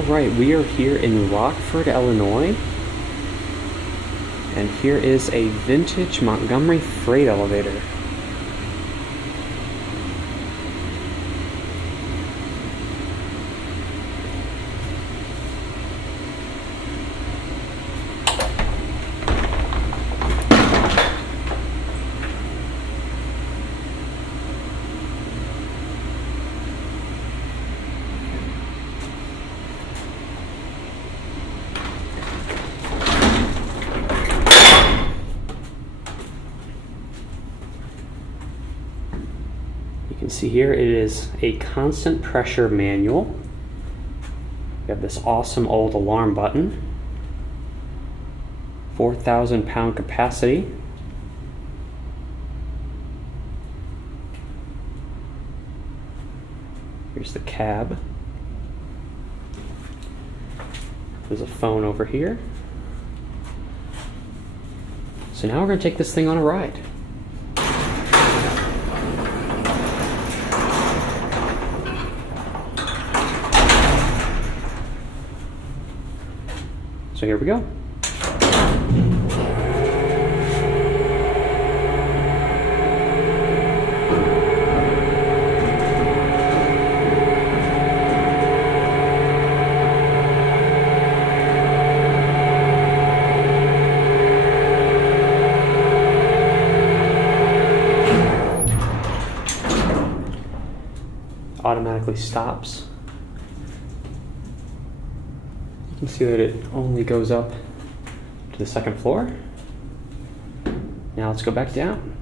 Alright, we are here in Rockford, Illinois, and here is a vintage Montgomery freight elevator. You can see here it is a constant pressure manual. We have this awesome old alarm button. 4,000 pound capacity. Here's the cab. There's a phone over here. So now we're going to take this thing on a ride. So here we go. Automatically stops. You can see that it only goes up to the second floor. Now let's go back down.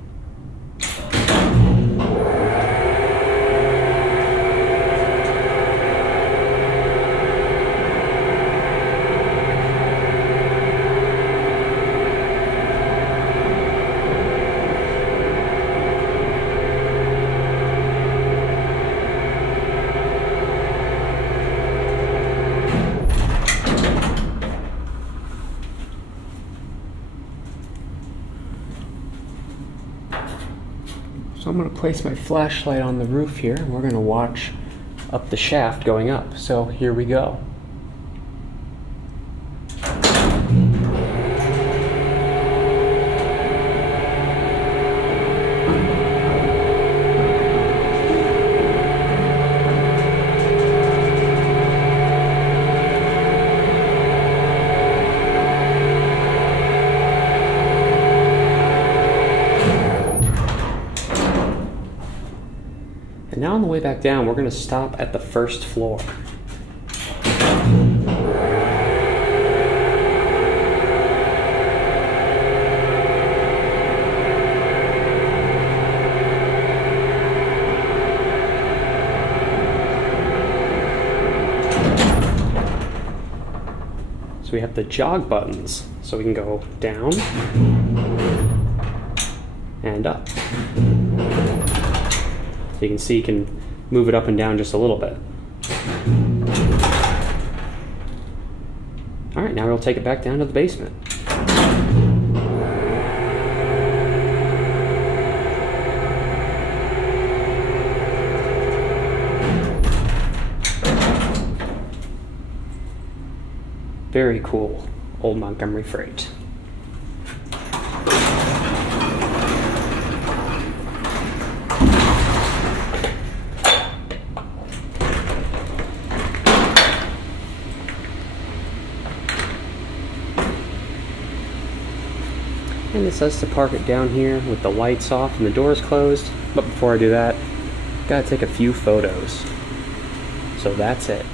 So I'm going to place my flashlight on the roof here, and we're going to watch up the shaft going up. So here we go. And now on the way back down, we're going to stop at the first floor. So we have the jog buttons, so we can go down and up. So you can see you can move it up and down just a little bit. All right, now we'll take it back down to the basement. Very cool, old Montgomery freight. And it says to park it down here with the lights off and the doors closed. But before I do that, gotta take a few photos. So that's it.